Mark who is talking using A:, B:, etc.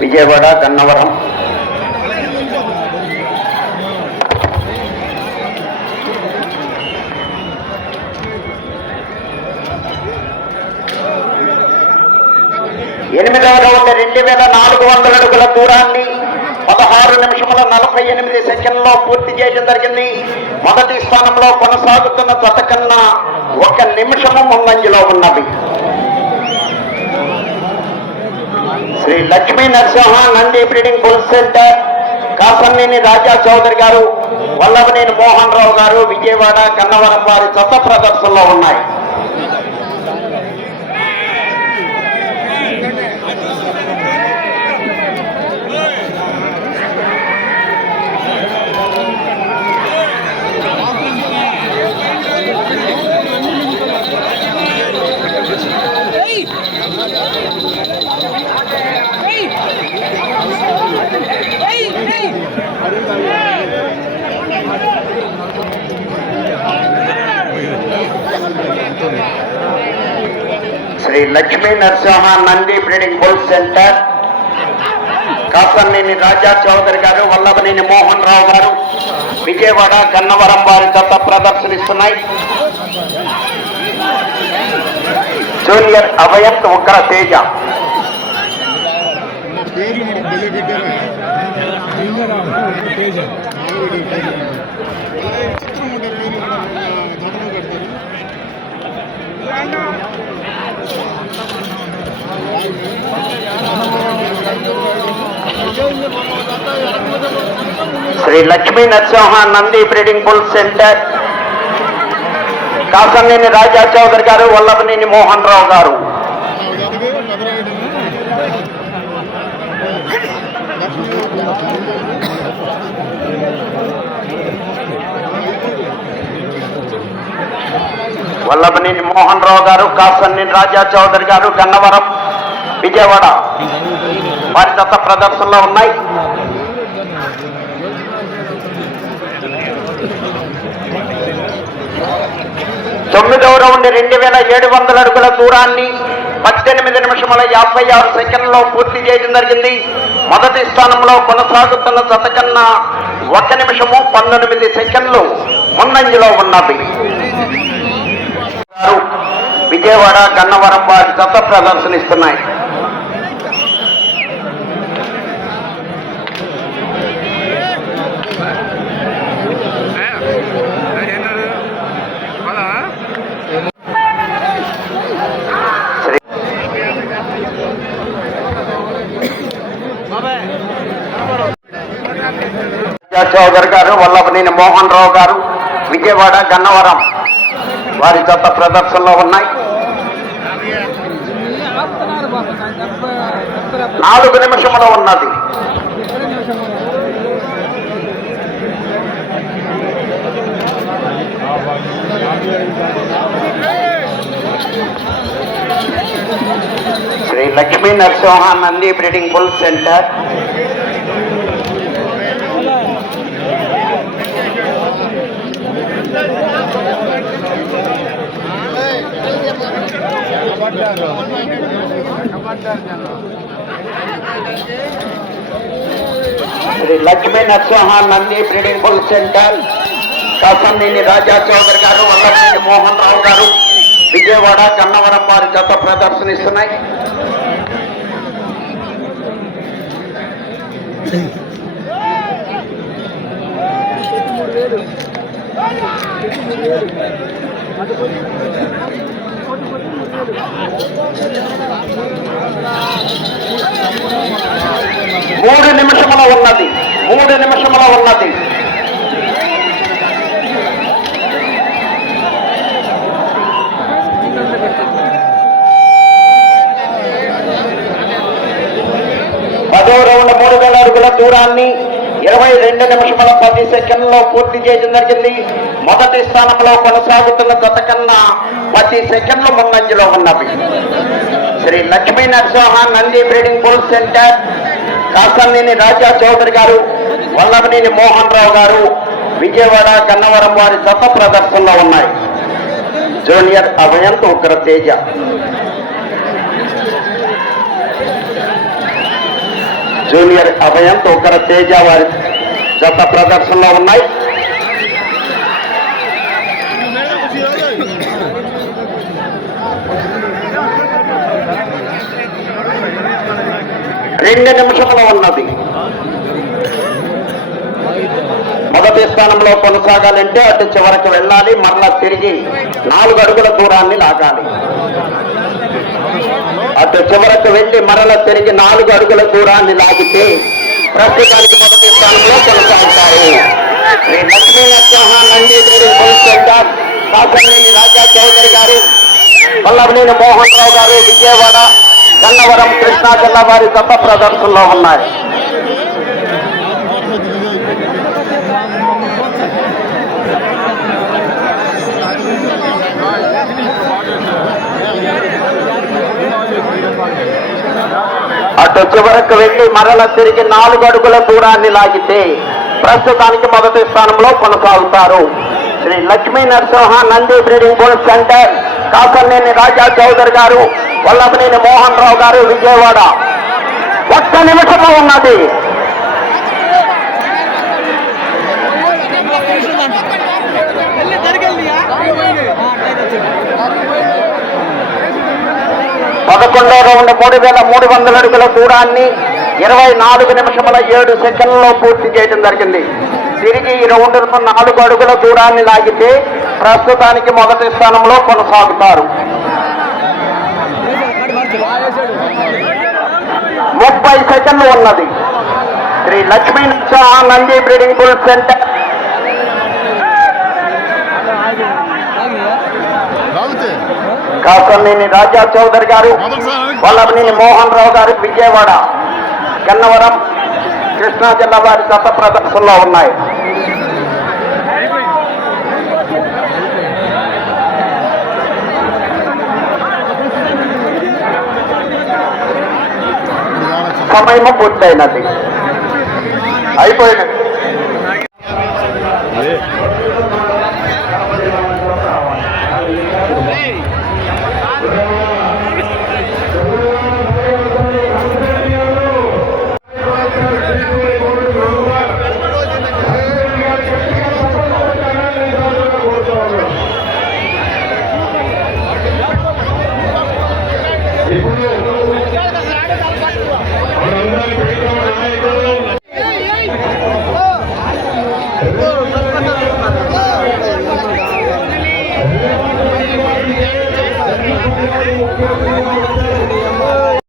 A: విజయవాడ గన్నవరం. ఎనిమిదవ రౌండ్ రెండు వేల నాలుగు వందల అడుగుల దూరాన్ని పదహారు నిమిషముల నలభై ఎనిమిది సెకండ్లో పూర్తి చేయడం జరిగింది. మొదటి స్థానంలో కొనసాగుతున్న జత కన్నా నిమిషము ముందంజలో ఉన్నవి. Shri Lakshmi Narasimha Nandi breeding bull centre Kasanneni Raja Chowdary garu Vallabhaneni Mohan రావు గారు విజయవాడ కన్నవరం వారి చెత్త ప్రదర్శనలో ఉన్నాయి. Shri Lakshmi Narasimha Nandi breeding bull centre. Kasarneni Raja Chowdary garu Vallabhaneni Mohan రావు గారు విజయవాడ గన్నవరం వారి జత ప్రదర్శనిస్తున్నాయి. Junior Abhayat Ugra Teja.
B: Teja.
A: Shri Lakshmi Narasimha Nandi breeding bull centre. Kasanneni Raja Chowdary garu Vallabhaneni Mohan రావు గారు. వల్లభనేని మోహన్ రావు గారు కాసన్నేని రాజా చౌదరి గారు గన్నవరం విజయవాడ. వారి దత్త ప్రదర్శనలో ఉన్నాయి. తొమ్మిదవ రౌండ్ రెండు వేల ఏడు వందల అడుగుల దూరాన్ని పద్దెనిమిది నిమిషముల యాభై ఆరు సెకండ్లో పూర్తి చేయడం జరిగింది. మొదటి స్థానంలో కొనసాగుతున్న జత కన్నా ఒక నిమిషము పంతొమ్మిది సెకండ్లు ముందంజలో ఉన్నది. విజయవాడ గన్నవరం వారి జత ప్రదర్శనిస్తున్నాయి శ్రీ రాజా చౌదరి గారు వల్లభనేని మోహన్ రావు గారు విజయవాడ గన్నవరం. వారి జత ప్రదర్శనలో ఉన్నాయి. నాలుగు నిమిషములో ఉన్నది. Shri Lakshmi Narasimha Nandi breeding bull centre. Shri Lakshmi Narasimha Nandi breeding bull centre Kasamneni Raja Chowdary garu Vallabhaneni Mohan రావు గారు విజయవాడ గన్నవరం వారి జత ప్రదర్శనిస్తున్నాయి. మూడు నిమిషముల ఉన్నది. మూడు నిమిషముల ఉన్నది. పదో రౌండ్ మూడు వేల అడుగుల దూరాన్ని ఇరవై రెండు నిమిషముల పది సెకండ్లో పూర్తి చేయడం జరిగింది. మొదటి స్థానంలో కొనసాగుతున్న గత కన్నా పది సెకండ్ల ముందంజలో ఉన్నవి. Shri Lakshmi Narasimha Nandi breeding bull centre Kasanneni Raja Chowdary garu Vallabhaneni Mohan రావు గారు విజయవాడ గన్నవరం వారి జత ప్రదర్శనలో ఉన్నాయి. జూనియర్ అభయంత్ ఉగ్ర తేజ జూనియర్ అభయం ఉగ్ర తేజ వారి జత ప్రదర్శనలో ఉన్నాయి. రెండు నిమిషంలో ఉన్నది. మొదటి స్థానంలో కొనసాగాలంటే అటు చివరికి వెళ్ళాలి మరలా తిరిగి నాలుగు అడుగుల దూరాన్ని లాగాలి. చివరకు వెళ్ళి మరల తిరిగి నాలుగు అడుగుల దూరాన్ని లాగితే ప్రస్తుతానికి మొదటి స్థానంలో కొనసాగుతారు శ్రీ లక్ష్మీ నరసింహ నంది ట్రేడింగ్ హోల్ రాజా చౌదరి గారు వల్లభనేని మోహన్ రావు గారు విజయవాడ గన్నవరం కృష్ణా జిల్లా వారి గొప్ప ప్రదర్శనలో ఉన్నాయి. అటు చివరకు వెళ్ళి మరల తిరిగి నాలుగు అడుగుల దూరాన్ని లాగితే ప్రస్తుతానికి మొదటి స్థానంలో కొనసాగుతారు. Shri Lakshmi Narasimha Nandi breeding bull centre Kasanneni Raja Chowdary garu Vallabhaneni Mohan రావు గారు విజయవాడ. ఒక్క నిమిషము ఉన్నది. పదకొండో రౌండ్ మూడు వేల మూడు వందల అడుగుల దూరాన్ని ఇరవై నాలుగు నిమిషముల ఏడు సెకండ్లలో పూర్తి చేయడం జరిగింది. తిరిగి ఈ రౌండ్ నాలుగు అడుగుల దూరాన్ని లాగితే ప్రస్తుతానికి మొదటి స్థానంలో కొనసాగుతారు. ముప్పై సెకండ్లు ఉన్నది. Shri Lakshmi Nandi breeding bull centre. Kasamneni Raja Chowdary garu Vallabhaneni Mohan రావు గారు విజయవాడ గన్నవరం కృష్ణా జిల్లా వారి గత ప్రదర్శనలో ఉన్నాయి. సమయం పూర్తయినది. అయిపోయినది